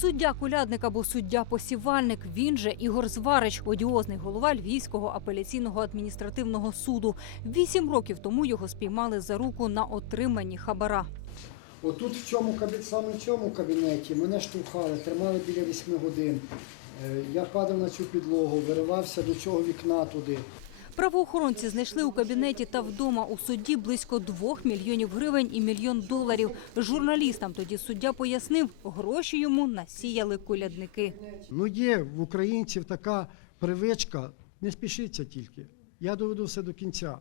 Суддя колядник або суддя посівальник. Він же Ігор Зварич, одіозний голова Львівського апеляційного адміністративного суду. Вісім років тому його спіймали за руку на отриманні хабара. Отут в цьому саме в цьому кабінеті мене штовхали, тримали біля 8 годин. Е, Я падав на цю підлогу, виривався до цього вікна туди. Правоохоронці знайшли у кабінеті та вдома у судді близько двох мільйонів гривень і мільйон доларів. Журналістам тоді суддя пояснив, гроші йому насіяли колядники. Ну є в українців така привичка, не спішіться тільки. Я доведу все до кінця.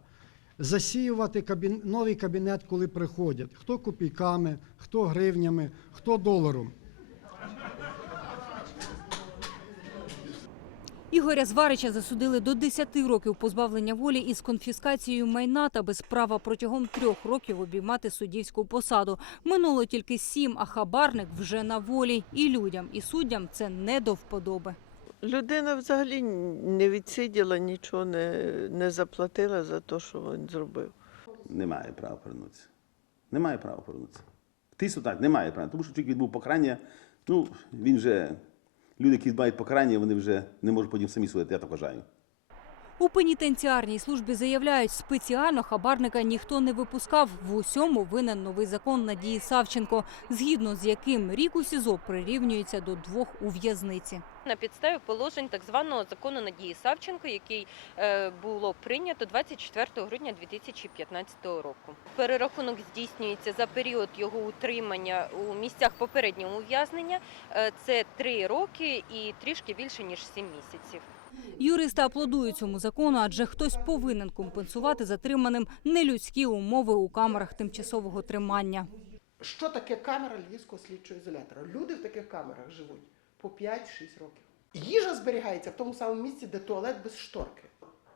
Засіювати кабін... новий кабінет, коли приходять. Хто копійками, хто гривнями, хто доларом. Ігоря Зварича засудили до 10 років позбавлення волі із конфіскацією майна та без права протягом трьох років обіймати суддівську посаду. Минуло тільки сім, а хабарник вже на волі. І людям, і суддям це не до вподоби. Людина взагалі не відсиділа, нічого не, не заплатила за те, що він зробив. Немає права повернутися. Немає права повернутися. Тису так, немає права. Тому що чоловік відбув покарання, ну, він вже, люди, які мають покарання, вони вже не можуть потім самі судити, я так вважаю. У пенітенціарній службі заявляють, спеціально хабарника ніхто не випускав. В усьому винен новий закон Надії Савченко, згідно з яким рік у СІЗО прирівнюється до двох у в'язниці. на підставі положень так званого закону Надії Савченко, який е, було прийнято 24 грудня 2015 року. Перерахунок здійснюється за період його утримання у місцях попереднього ув'язнення. Е, це 3 роки і трішки більше ніж 7 місяців. Юристи аплодують цьому закону, адже хтось повинен компенсувати затриманим нелюдські умови у камерах тимчасового тримання. Що таке камера львівського слідчого ізолятора? Люди в таких камерах живуть по 5-6 років. Їжа зберігається в тому самому місці, де туалет без шторки.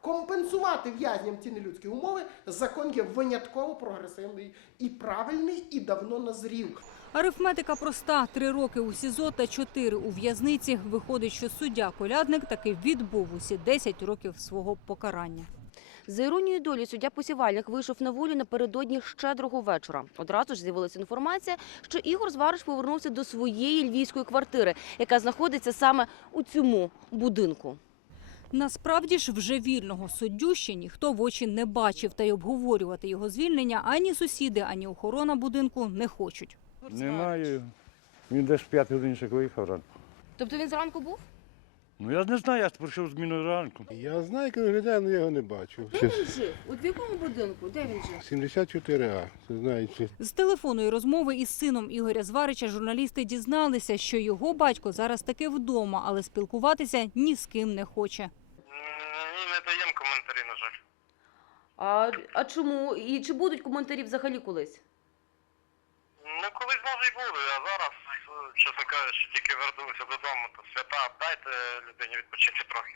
Компенсувати в'язням ці нелюдські умови закон є винятково прогресивний і правильний, і давно назрів. Арифметика проста: три роки у СІЗО та чотири у в'язниці. Виходить, що суддя колядник таки відбув усі 10 років свого покарання. За іронією долі суддя посівальник вийшов на волю напередодні щедрого вечора. Одразу ж з'явилася інформація, що Ігор Зварич повернувся до своєї львівської квартири, яка знаходиться саме у цьому будинку. Насправді ж вже вільного суддю ще ніхто в очі не бачив, та й обговорювати його звільнення ані сусіди, ані охорона будинку не хочуть. Немає. Він десь в 5 годин ще виїхав ранку. Тобто він зранку був? Ну я не знаю, я прийшов зміну ранку. Я знаю, як він виглядає, але я його не бачу. Де він жив? У якому будинку? Де він жив? 74А, це знаєте. З телефонної розмови із сином Ігоря Зварича журналісти дізналися, що його батько зараз таки вдома, але спілкуватися ні з ким не хоче. Даємо коментарі, на жаль. А, а чому? І чи будуть коментарі взагалі колись? Ну, колись може і були, а зараз, чесно кажучи, тільки вернувся додому, то свята, дайте людині відпочити трохи.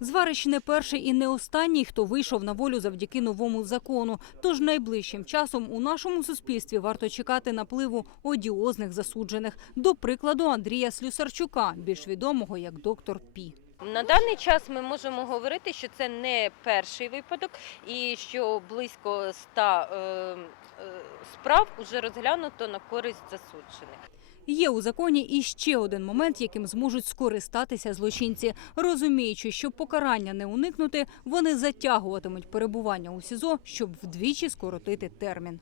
Зварич не перший і не останній, хто вийшов на волю завдяки новому закону. Тож найближчим часом у нашому суспільстві варто чекати напливу одіозних засуджених. До прикладу Андрія Слюсарчука, більш відомого як доктор Пі. На даний час ми можемо говорити, що це не перший випадок, і що близько 100 е, е, справ уже розглянуто на користь засуджених. Є у законі і ще один момент, яким зможуть скористатися злочинці. Розуміючи, що покарання не уникнути, вони затягуватимуть перебування у СІЗО, щоб вдвічі скоротити термін.